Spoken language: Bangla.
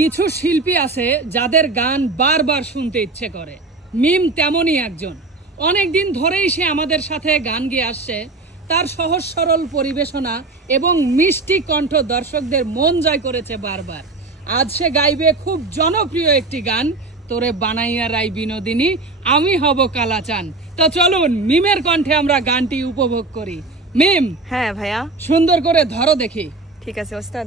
কিছু শিল্পী আছে যাদের গান বারবার শুনতে ইচ্ছে করে। মিম তেমনই একজন। অনেকদিন ধরেই সে আমাদের সাথে গান গেয়ে আসছে। তার সহজ সরল পরিবেশনা এবং মিষ্টি কণ্ঠ দর্শকদের মন জয় করেছে বারবার। আজ সে গাইবে খুব জনপ্রিয় একটি গান, তোরে বানাইয়া রাই বিনোদিনী আমি হব কালাচান। তো চলুন মিমের কণ্ঠে আমরা গানটি উপভোগ করি। মিম, হ্যাঁ ভাইয়া, সুন্দর করে ধরো দেখি। ঠিক আছে ওস্তাদ।